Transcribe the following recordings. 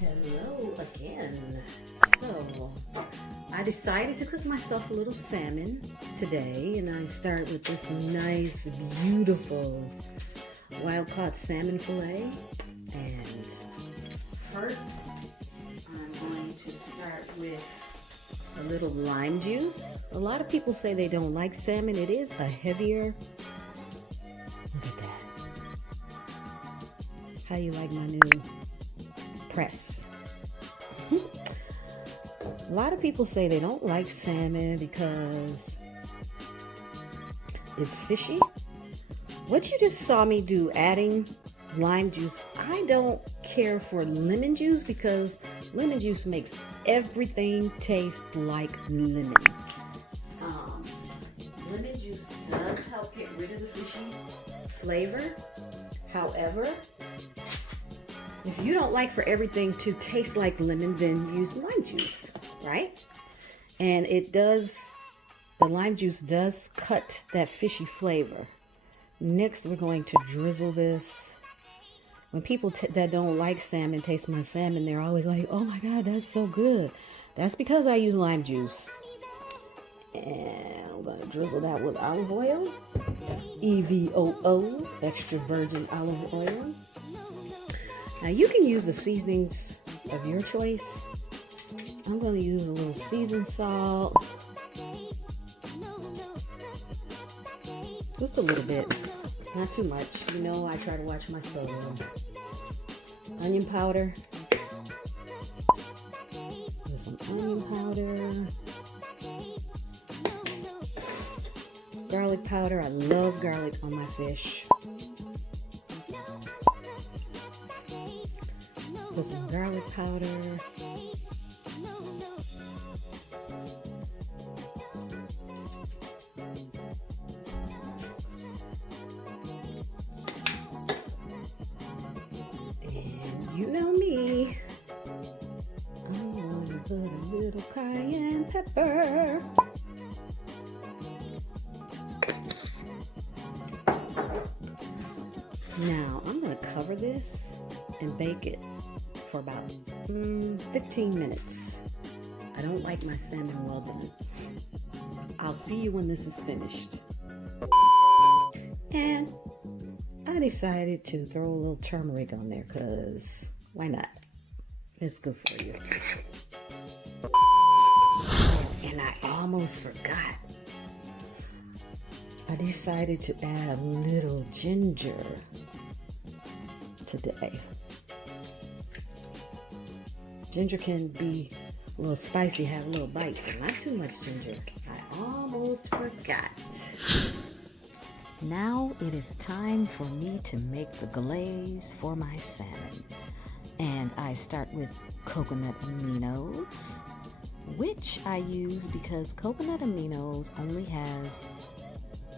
Hello again. So, I decided to cook myself a little salmon today, and I start with this nice, beautiful wild-caught salmon fillet. And first, I'm going to start with a little lime juice. A lot of people say they don't like salmon. It is a heavier. Look at that. How you like my new press? A lot of people say they don't like salmon because it's fishy. What you just saw me do, adding lime juice, I don't care for lemon juice because lemon juice makes everything taste like lemon. Lemon juice does help get rid of the fishy flavor. However, if you don't like for everything to taste like lemon, then use lime juice, right? And it does, the lime juice does cut that fishy flavor. Next, we're going to drizzle this. When people that don't like salmon taste my salmon, they're always like, oh my God, that's so good. That's because I use lime juice. And I'm going to drizzle that with olive oil. EVOO, extra virgin olive oil. Now you can use the seasonings of your choice. I'm going to use a little seasoned salt. Just a little bit, not too much. You know, I try to watch my sodium. Onion powder. With some onion powder. Garlic powder. I love garlic on my fish. Put some garlic powder. And you know me, I'm going to put a little cayenne pepper. Now I'm going to cover this and bake it for about 15 minutes. I don't like my salmon well done. I'll see you when this is finished. And I decided to throw a little turmeric on there because why not? It's good for you. And I almost forgot. I decided to add a little ginger today. Ginger can be a little spicy, have a little bite, so not too much ginger. I almost forgot. Now it is time for me to make the glaze for my salmon. And I start with coconut aminos, which I use because coconut aminos only has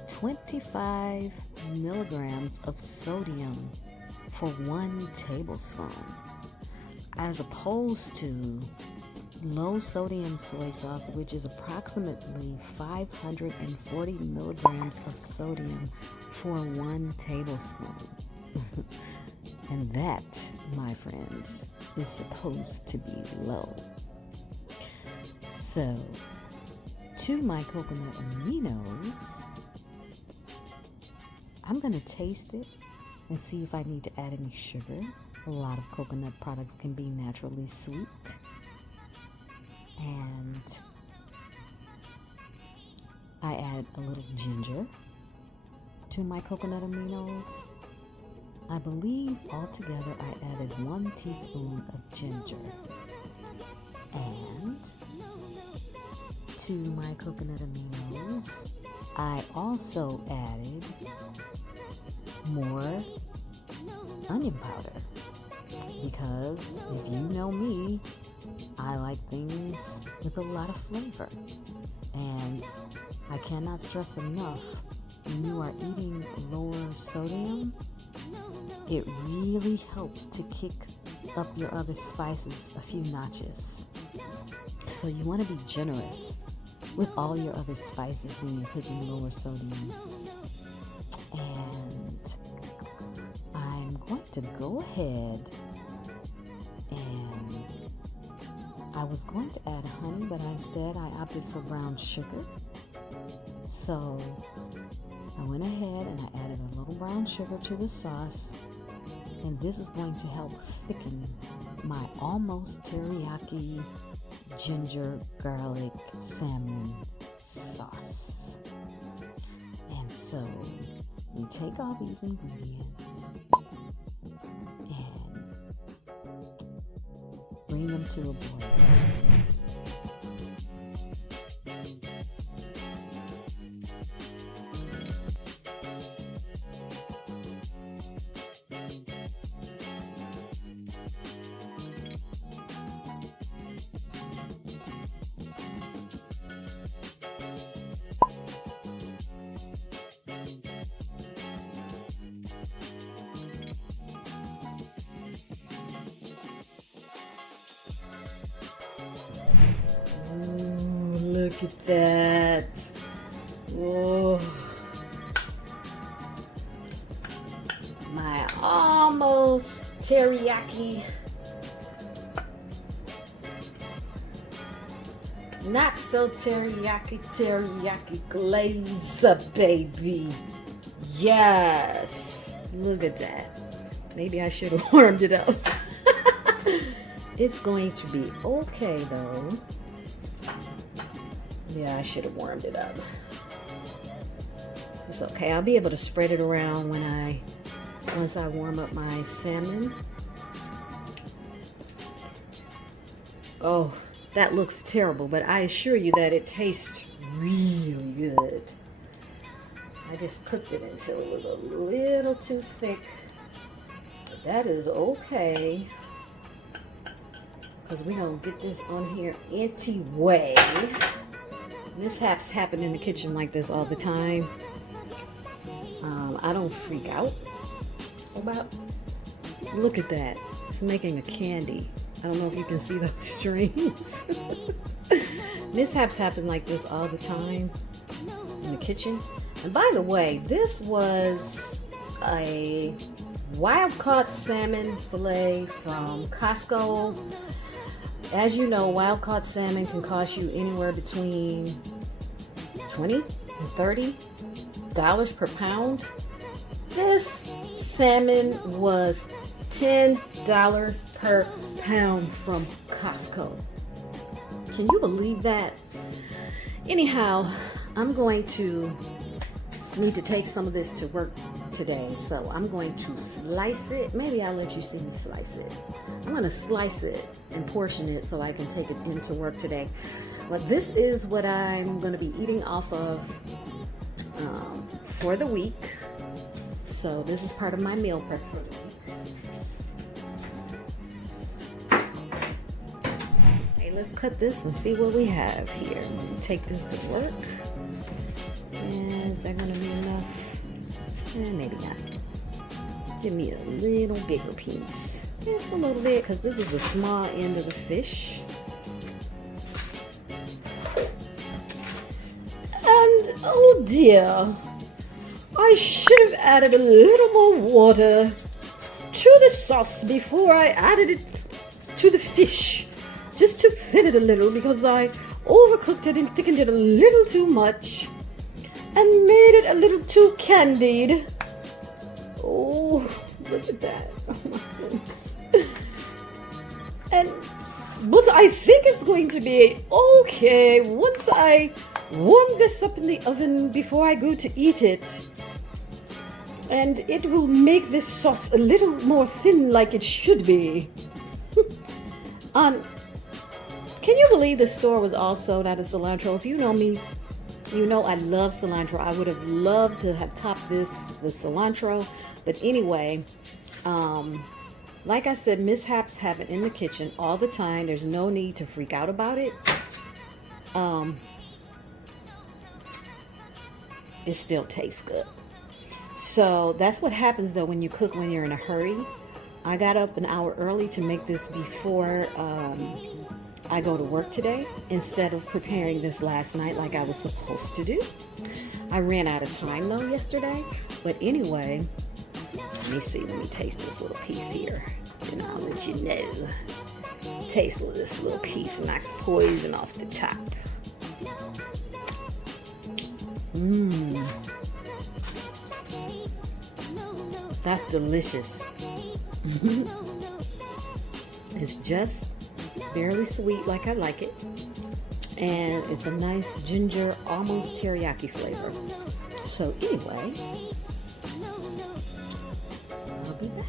25 milligrams of sodium for 1 tablespoon. As opposed to low sodium soy sauce, which is approximately 540 milligrams of sodium for 1 tablespoon. And that, my friends, is supposed to be low. So, to my coconut aminos, I'm going to taste it and see if I need to add any sugar. A lot of coconut products can be naturally sweet. And I add a little ginger to my coconut aminos. I believe altogether I added 1 teaspoon of ginger. And to my coconut aminos, I also added more onion powder. Because if you know me, I like things with a lot of flavor. And I cannot stress enough, when you are eating lower sodium, it really helps to kick up your other spices a few notches. So you want to be generous with all your other spices when you're cooking lower sodium. And I'm going to go ahead and I was going to add honey, but instead I opted for brown sugar. So I went ahead and I added a little brown sugar to the sauce, and this is going to help thicken my almost teriyaki ginger garlic salmon sauce. And so we take all these ingredients and bring them to a boil. Look at that. Whoa. My almost teriyaki. Not so teriyaki glaze, baby. Yes. Look at that. Maybe I should have warmed it up. It's going to be okay though. Yeah, I should have warmed it up. It's okay. I'll be able to spread it around once I warm up my salmon. Oh, that looks terrible, but I assure you that it tastes really good. I just cooked it until it was a little too thick. But that is okay, because we don't get this on here anyway. Mishaps happen in the kitchen like this all the time. I don't freak out about. Look at that. It's making a candy. I don't know if you can see those strings. Mishaps happen like this all the time in the kitchen. And by the way, this was a wild-caught salmon fillet from Costco. As you know, wild-caught salmon can cost you anywhere between $20 and $30 per pound. This salmon was $10 per pound from Costco. Can you believe that? Anyhow, I'm going to need to take some of this to work today, so I'm going to slice it. Maybe I'll let you see me slice it. I'm going to slice it and portion it so I can take it into work today. But this is what I'm going to be eating off of for the week. So this is part of my meal prep for the week. Hey, let's cut this and see what we have here. I'm going to take this to work. And is that going to be enough? Maybe not. Give me a little bigger piece. Just a little bit, because this is the small end of the fish. And oh dear, I should have added a little more water to the sauce before I added it to the fish, just to thin it a little, because I overcooked it and thickened it a little too much and made it a little too candied. Oh, look at that. Oh my goodness. But I think it's going to be okay once I warm this up in the oven before I go to eat it. And it will make this sauce a little more thin like it should be. Can you believe the store was all sold out of cilantro? If you know me, you know I love cilantro. I would have loved to have topped this with cilantro. But anyway, like I said, mishaps happen in the kitchen all the time. There's no need to freak out about it. It still tastes good. So that's what happens though when you cook when you're in a hurry. I got up an hour early to make this before I go to work today, instead of preparing this last night like I was supposed to do. I ran out of time though yesterday. But anyway, let me see. Let me taste this little piece here, and I'll let you know. taste this little piece and knock the poison off the top. Mmm. That's delicious. It's just barely sweet like I like it. And it's a nice ginger, almost teriyaki flavor. So anyway, I'll be back.